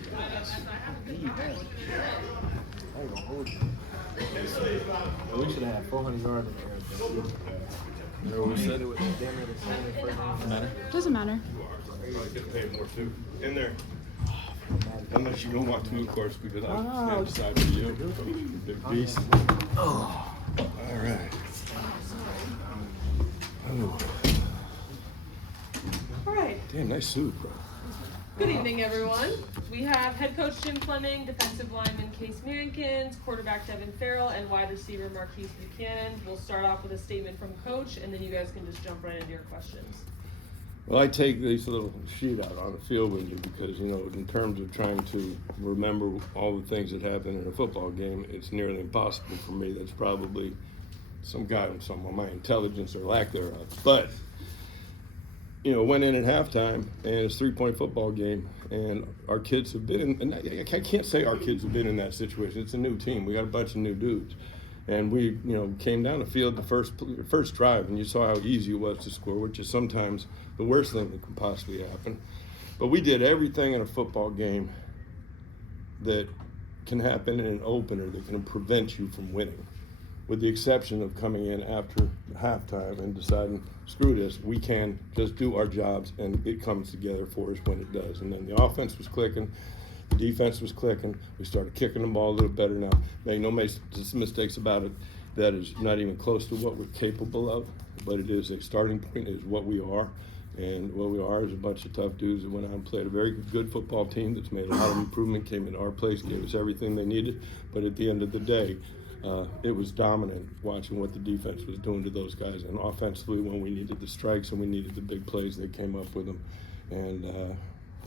We should have had 400 yards in there. We said it was damn near the same first matter. Doesn't matter. Get paid more too. In there. Unless you don't want to, of course, because I'm going to decide for you. Big beast. Oh. All right. Oh. All right. Damn, nice suit, bro. Good evening, everyone. We have head coach Jim Fleming, defensive lineman Case Mankins, quarterback Devin, Farrell, and wide receiver Marquis, Buchanan. We'll start off with a statement from coach, and then you guys can just jump right into your questions. Well, I take this little sheet out on the field with you because, you know, in terms of trying to remember all the things that happen in a football game, it's nearly impossible for me. That's probably some guidance on my intelligence or lack thereof. But, you know, went in at halftime, and it's a 3-point football game, and our kids have been in, and I can't say our kids have been in that situation. It's a new team. We got a bunch of new dudes. And we, you know, came down the field the first drive, and you saw how easy it was to score, which is sometimes the worst thing that can possibly happen. But we did everything in a football game that can happen in an opener that can prevent you from winning, with the exception of coming in after halftime and deciding, screw this, we can just do our jobs, and it comes together for us when it does. And then the offense was clicking. The defense was clicking. We started kicking the ball a little better now. Make no mistakes about it. That is not even close to what we're capable of, but it is a starting point, is what we are. And what we are is a bunch of tough dudes that went out and played a very good football team that's made a lot of improvement, came into our place, gave us everything they needed. But at the end of the day, it was dominant watching what the defense was doing to those guys. And offensively, when we needed the strikes and we needed the big plays, they came up with them. And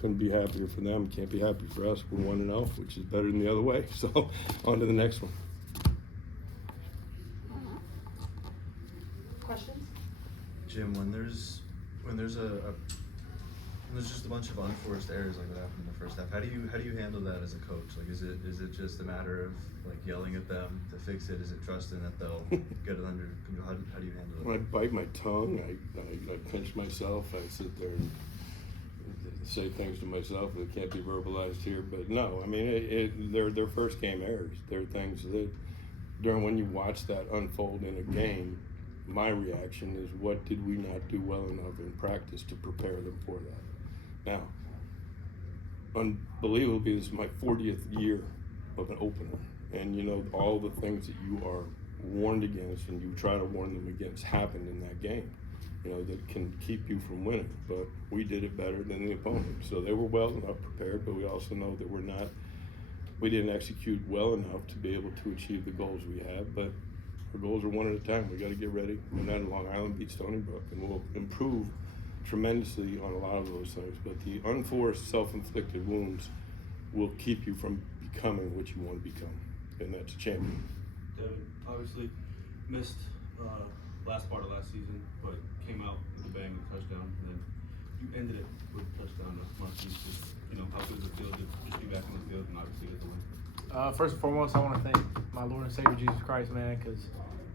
couldn't be happier for them. Can't be happy for us. We're 1-0, which is better than the other way. So on to the next one. Questions? Jim, when there's just a bunch of unforced errors like that happened in the first half, how do you handle that as a coach? Like, is it just a matter of like yelling at them to fix it? Is it trusting that they'll get it under control? How do you handle it? When I bite my tongue, I pinch myself. I sit there and say things to myself that can't be verbalized here. But no, I mean, they're first game errors. They're things that when you watch that unfold in a game, my reaction is, what did we not do well enough in practice to prepare them for that? Now, unbelievably, this is my 40th year of an opener. And you know, all the things that you are warned against and you try to warn them against happened in that game, you know, that can keep you from winning. But we did it better than the opponent. So they were well enough prepared, but we also know that we didn't execute well enough to be able to achieve the goals we have. But our goals are one at a time. We got to get ready. And then Long Island beat Stony Brook, and we'll improve tremendously on a lot of those things. But the unforced, self-inflicted wounds will keep you from becoming what you want to become, and that's a champion. Devin obviously missed last part of last season, but came out with a bang with a touchdown, and then you ended it with a touchdown to Marquis. You know, how good does it feel to just be back on the field and obviously get the win? First and foremost, I want to thank my Lord and Savior Jesus Christ, man, because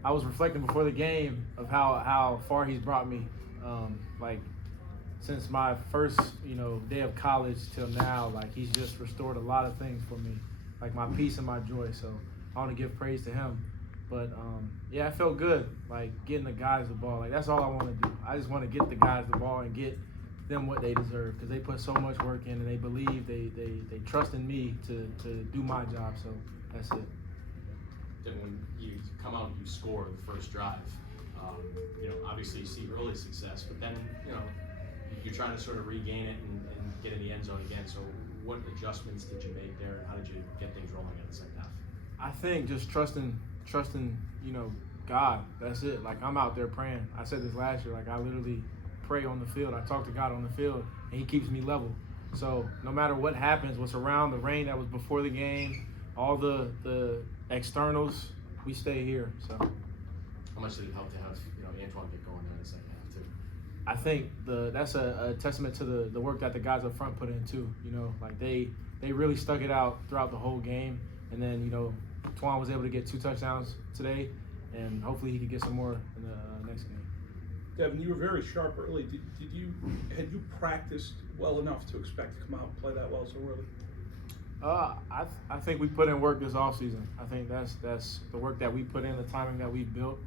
I was reflecting before the game of how far He's brought me. Like, since my first, day of college till now, like, He's just restored a lot of things for me, like my peace and my joy. So I want to give praise to Him. But yeah, it felt good, like getting the guys the ball. Like, that's all I want to do. I just want to get the guys the ball and get them what they deserve, because they put so much work in and they believe, they trust in me to do my job. So that's it. Then when you come out and you score the first drive, obviously you see early success, but then you're trying to sort of regain it and get in the end zone again. So what adjustments did you make there, and how did you get things rolling in the second half? I think just trusting, God. That's it. Like, I'm out there praying. I said this last year. Like, I literally pray on the field. I talk to God on the field, and He keeps me level. So no matter what happens, what's around, the rain that was before the game, all the externals, we stay here. So how much did it help to have Antoine get going there in the second half too? I think that's a testament to the work that the guys up front put in too. Like they really stuck it out throughout the whole game, and then Twan was able to get 2 touchdowns today, and hopefully he could get some more in the next game. Devin, you were very sharp early. Had you practiced well enough to expect to come out and play that well so early? I think we put in work this offseason. I think that's the work that we put in, the timing that we've built,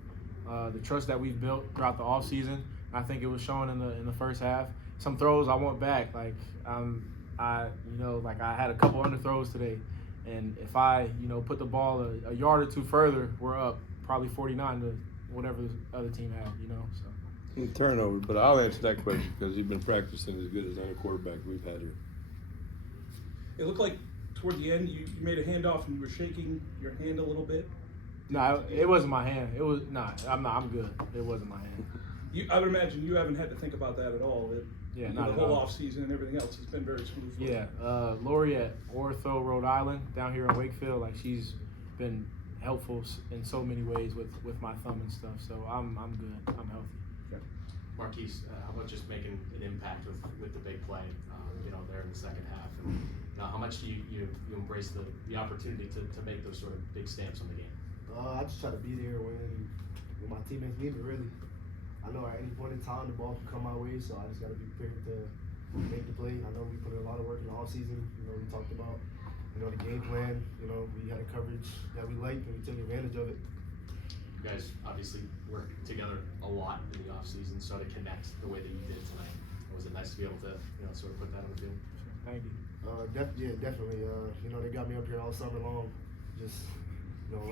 the trust that we've built throughout the offseason. I think it was shown in the first half. Some throws I want back, like I had a couple underthrows today, and if I put the ball a yard or two further, we're up probably 49 to whatever the other team had. So. Turnover, but I'll answer that question because he's been practicing as good as any quarterback we've had here. It looked like toward the end you made a handoff and you were shaking your hand a little bit. No, it wasn't my hand. It was I'm good. It wasn't my hand. I would imagine you haven't had to think about that at all. Yeah, not the whole off season and everything else has been very smooth. For yeah, Lori at Ortho, Rhode Island, down here in Wakefield, like she's been helpful in so many ways with my thumb and stuff. So I'm good. I'm healthy. Okay. Marquis, how about just making an impact with the big play, there in the second half? And how much do you embrace the opportunity to make those sort of big stamps on the game? I just try to be there when my teammates need me, really. I know at any point in time the ball can come my way, so I just got to be prepared to make the play. I know we put in a lot of work in the offseason. We talked about, the game plan. We had a coverage that we liked and we took advantage of it. You guys obviously work together a lot in the offseason, so to connect the way that you did tonight, was it nice to be able to, sort of put that on the field? Thank you. Yeah, definitely. They got me up here all summer long, just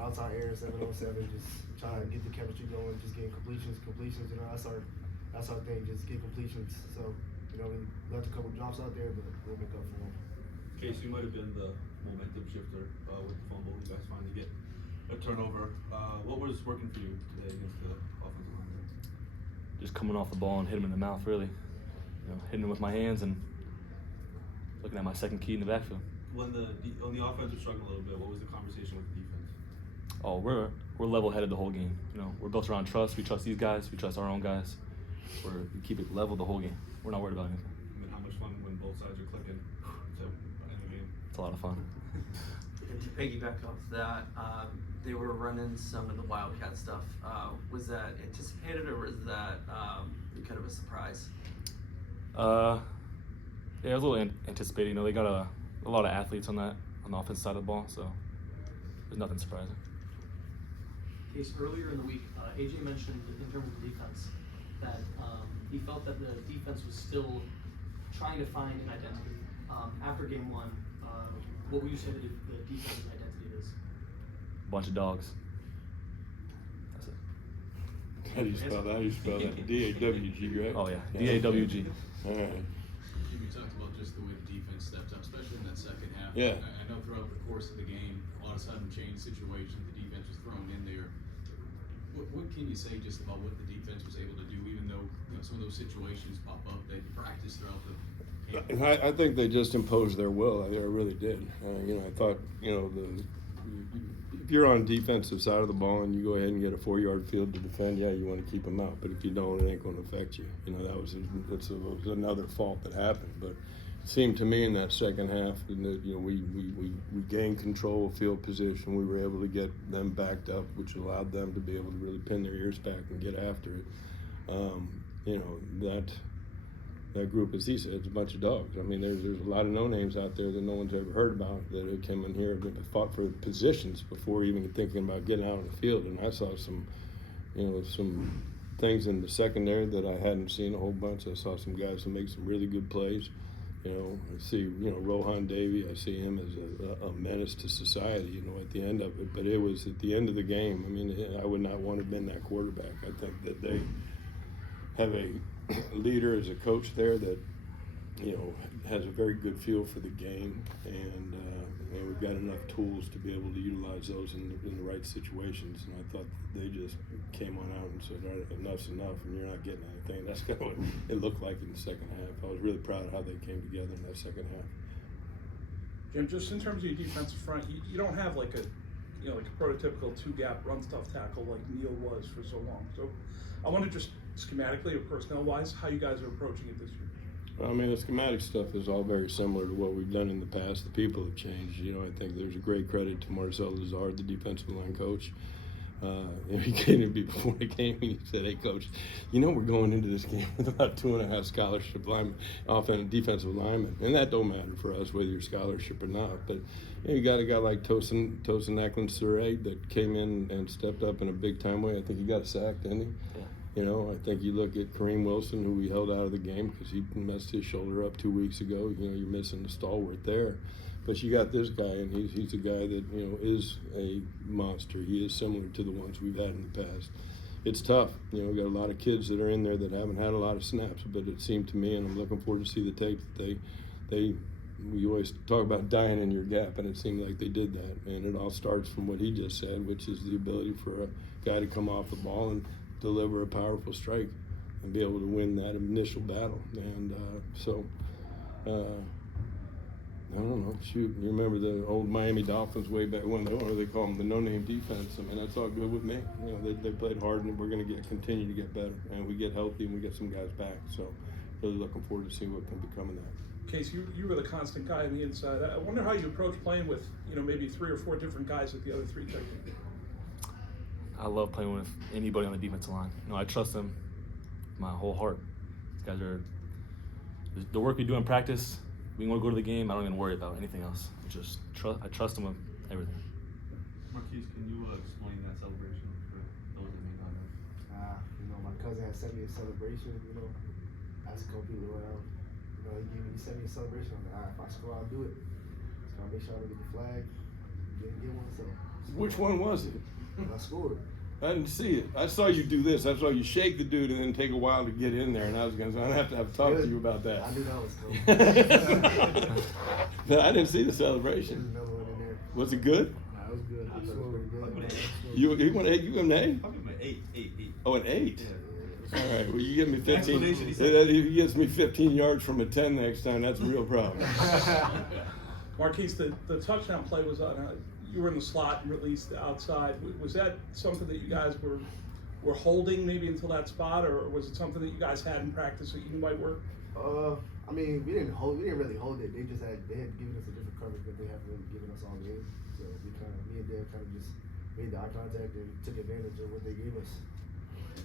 outside air 7-on-7, just trying to get the chemistry going, just getting completions. That's our thing, just get completions. So we left a couple drops out there, but we'll make up for them. Case, you might have been the momentum shifter with the fumble. You guys finally get a turnover. What was working for you today against the offensive line? Just coming off the ball and hitting him in the mouth, really. Hitting him with my hands and looking at my second key in the backfield. When on the offense was struggling a little bit, what was the conversation with the defense? Oh, we're level-headed the whole game. We're built around trust. We trust these guys. We trust our own guys. We keep it level the whole game. We're not worried about anything. I mean, how much fun when both sides are clicking to end the game? It's a lot of fun. And to piggyback off that, they were running some of the Wildcat stuff. Was that anticipated or was that kind of a surprise? Yeah, it was a little anticipated. They got a lot of athletes on the offensive side of the ball, so there's nothing surprising. Case, earlier in the week, AJ mentioned in terms of the defense that he felt that the defense was still trying to find an identity. After game one, what would you say the defensive identity is? Bunch of dogs. That's it. How do you spell that? D-A-W-G, right? Oh, yeah. D-A-W-G. All right. You talked about just the way the defense stepped up, especially in that second half. Yeah. I know throughout the course of the game, a lot of sudden change situations, the defense was thrown in there. What can you say just about what the defense was able to do, even though some of those situations pop up that you practice throughout the game? I think they just imposed their will. I really did. I thought, if you're on the defensive side of the ball and you go ahead and get a 4-yard field to defend, yeah, you want to keep them out. But if you don't, it ain't going to affect you. That was another fault that happened. But it seemed to me in that second half that we gained control of field position. We were able to get them backed up, which allowed them to be able to really pin their ears back and get after it. That group, as he said, it's a bunch of dogs. I mean, there's a lot of no-names out there that no one's ever heard about that came in here and fought for positions before even thinking about getting out on the field. And I saw some things in the secondary that I hadn't seen a whole bunch. I saw some guys who make some really good plays. I see, Rohan Davey, I see him as a menace to society, at the end of it. But it was at the end of the game. I mean, I would not want to have been that quarterback. I think that they have a leader as a coach there that has a very good feel for the game, and we've got enough tools to be able to utilize those in the right situations. And I thought they just came on out and said, all right, enough's enough, and you're not getting anything. That's kind of what it looked like in the second half. I was really proud of how they came together in that second half. Jim, just in terms of your defensive front, you don't have like a prototypical 2-gap run stuff tackle like Neil was for so long. So I want to just schematically or personnel-wise, how you guys are approaching it this year. I mean, the schematic stuff is all very similar to what we've done in the past. The people have changed. I think there's a great credit to Marcel Lazard, the defensive line coach. He came to me before the game and he said, "Hey, coach, we're going into this game with about 2.5 scholarship linemen, offensive, defensive linemen, and that don't matter for us whether you're scholarship or not. But you got a guy like Tosin Eklund-Surratt that came in and stepped up in a big time way. I think he got a sack, didn't he? Yeah. I think you look at Kareem Wilson, who we held out of the game because he messed his shoulder up 2 weeks ago. You're missing the stalwart there. But you got this guy, and he's a guy that, is a monster. He is similar to the ones we've had in the past. It's tough. We've got a lot of kids that are in there that haven't had a lot of snaps, but it seemed to me, and I'm looking forward to see the tape, that we always talk about dying in your gap, and it seemed like they did that. And it all starts from what he just said, which is the ability for a guy to come off the ball and deliver a powerful strike and be able to win that initial battle. And I don't know. Shoot, you remember the old Miami Dolphins way back when? They call them the no-name defense. I mean, that's all good with me. They played hard, and we're going to continue to get better, and we get healthy, and we get some guys back. So, really looking forward to seeing what can become of that. Case, you were the constant guy on the inside. I wonder how you approach playing with maybe 3 or 4 different guys at the other 3 technique. I love playing with anybody on the defensive line. I trust them with my whole heart. These guys are the work we do in practice. We want to go to the game. I don't even worry about anything else. I trust them with everything. Marquis, can you explain that celebration for those that may not know? My cousin had sent me a celebration. I just completely went out. He sent me a celebration. I'm like, all right, if I score, I'll do it. So I make sure I get the flag. Didn't get one, so. Which one was it? I scored. I didn't see it. I saw you do this. I saw you shake the dude and then take a while to get in there, and I was going to say, I have to talk to you about that. I knew that was coming. No, I didn't see the There's celebration. another one in there. Was it good? Nah, it was good. I thought it was pretty good. You want to give him an A? I'll give him an 8. Oh, an 8? Yeah. All right, well, you give me 15. Explanation, he said. If he gets me 15 yards from a 10 next time, that's a real problem. Marquis, the touchdown play was on. You were in the slot and released outside. Was that something that you guys were holding maybe until that spot, or was it something that you guys had in practice that you knew might work? I mean, we didn't really hold it. They had given us a different coverage that they haven't given us all game. So me and Dev kind of just made the eye contact and took advantage of what they gave us.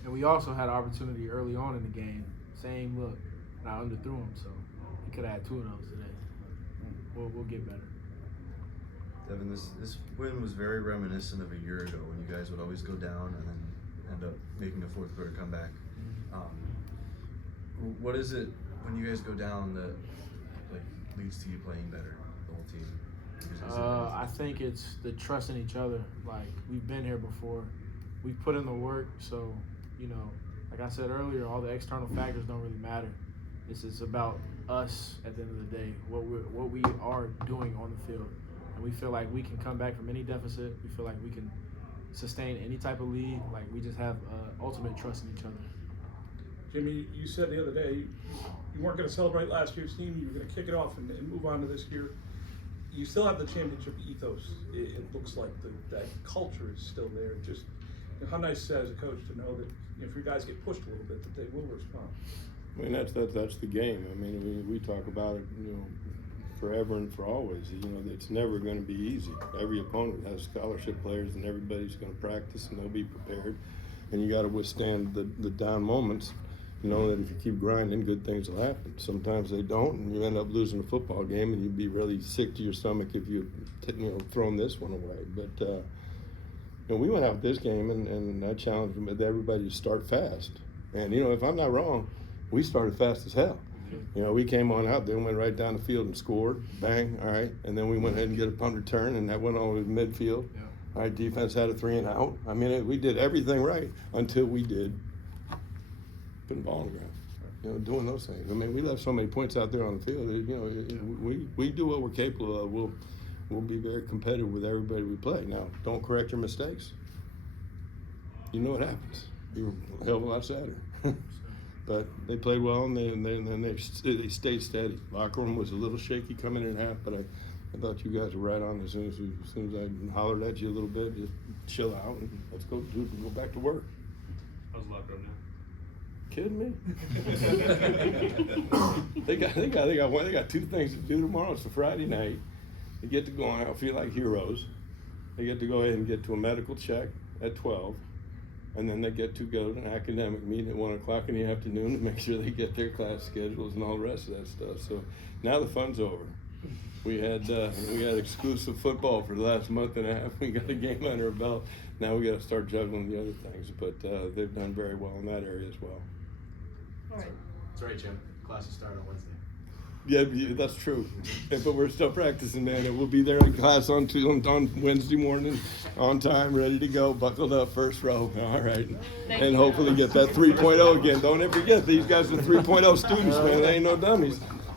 And we also had an opportunity early on in the game, same look, and I underthrew him, so we could have had 2 of those today. We'll get better. Devin, this win was very reminiscent of a year ago when you guys would always go down and then end up making a 4th quarter comeback. What is it when you guys go down that leads to you playing better, the whole team? I think it's the trust in each other. Like, we've been here before. We've put in the work, so, like I said earlier, all the external factors don't really matter. This is about us at the end of the day, what we are doing on the field. And we feel like we can come back from any deficit. We feel like we can sustain any type of lead. Like, we just have ultimate trust in each other. Jimmy, you said the other day you weren't going to celebrate last year's team. You were going to kick it off and move on to this year. You still have the championship ethos. It looks like that culture is still there. Just how nice is it as a coach to know that if your guys get pushed a little bit, that they will respond. I mean, that's the game. I mean, we talk about it, forever and for always. It's never going to be easy. Every opponent has scholarship players, and everybody's going to practice, and they'll be prepared. And you got to withstand the down moments. That if you keep grinding, good things will happen. Sometimes they don't, and you end up losing a football game, and you'd be really sick to your stomach if you thrown this one away. But we went out this game, and I challenged everybody to start fast. And if I'm not wrong, we started fast as hell. We came on out there and went right down the field and scored, bang, all right. And then we went ahead and get a punt return, and that went all the way to midfield. Yeah. All right, defense had a 3 and out. I mean, we did everything right until we did putting ball on the ground, doing those things. I mean, we left so many points out there on the field. We do what we're capable of. We'll be very competitive with everybody we play. Now, don't correct your mistakes. You know what happens. You're a hell of a lot sadder. But they played well, and they stayed steady. Locker room was a little shaky coming in half, but I thought you guys were right on as soon as I hollered at you a little bit. Just chill out and let's go back to work. How's the locker room now? Kidding me? they got 2 things to do tomorrow. It's a Friday night. They get to go out, feel like heroes. They get to go ahead and get to a medical check, at 12. And then they get to go to an academic meeting at 1 o'clock in the afternoon to make sure they get their class schedules and all the rest of that stuff. So now the fun's over. We had exclusive football for the last month and a half. We got a game under our belt. Now we got to start juggling the other things. But they've done very well in that area as well. All right. That's right, Jim. Classes start on Wednesday. Yeah, that's true. But we're still practicing, man. And we'll be there in class on Wednesday morning, on time, ready to go, buckled up, first row. All right. Thank you. Hopefully get that 3.0 again. Don't ever forget, these guys are 3.0 students, man. They ain't no dummies.